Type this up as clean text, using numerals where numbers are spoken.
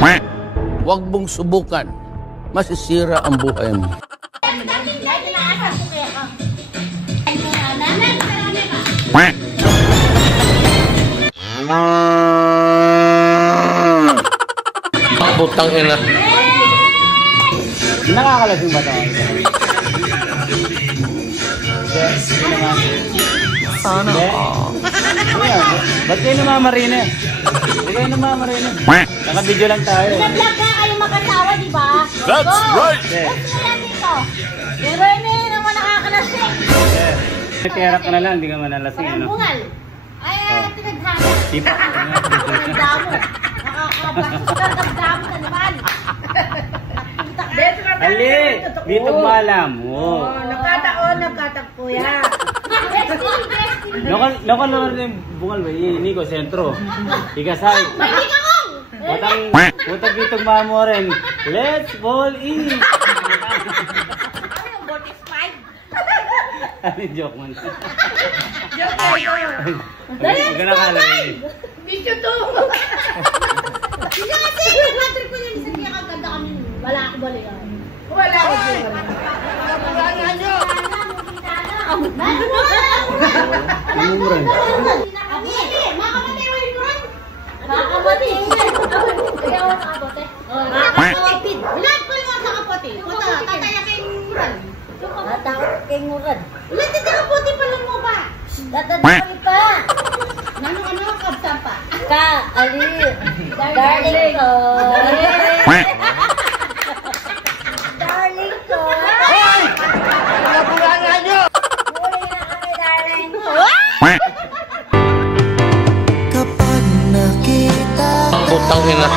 Huwag mong subukan. Masisira ang buhay mo. Putang ina. Nakakalasing ba ito? Sana all. Ba't kayo namamarina? Ba't kayo namamarina? Naka-video lang tayo. Nag-vlog ka kayo magkatawa, di ba? That's right! Ba't mo yan dito? Pero hindi naman nakakalasing. Nagtera ka na lang, hindi ka manalasing. Parang bungal. Ay, tinagdama. Tipa. Tinagdamo. Nakakabastos ka nagdamo na naman. Ali! Dito malam. Nagkatagpo yan. Loko naman yung bungal ba? Nico, sentro. Ikasay. May hindi ka kong! Putang dito mamo rin. Let's ball in! Ano yung Vortex 5? Ano yung joke man? Joke na yun. Huwag ka nakalagay. Video 2! Hindi kasi, nag-trip ko yun. Isa niya kaganda kami. Wala ako balikan. Wala ako balikan. Wala nyo. Namuran. Makamatay mo yung kuran. Makamatay. Kaya ako nakabote. Makamatay. Bilat ko yung sa kapote. Punta, tataya kay kuran. Tataya kay kuran. Bilat din kapote pa lang mo ba? Tataya pa. Ano, kabsam pa? Ka, ali. Darling ko. Darling ko. Hoy! Pinabulangan nyo! Muli na kami, darling ko. Putang ina.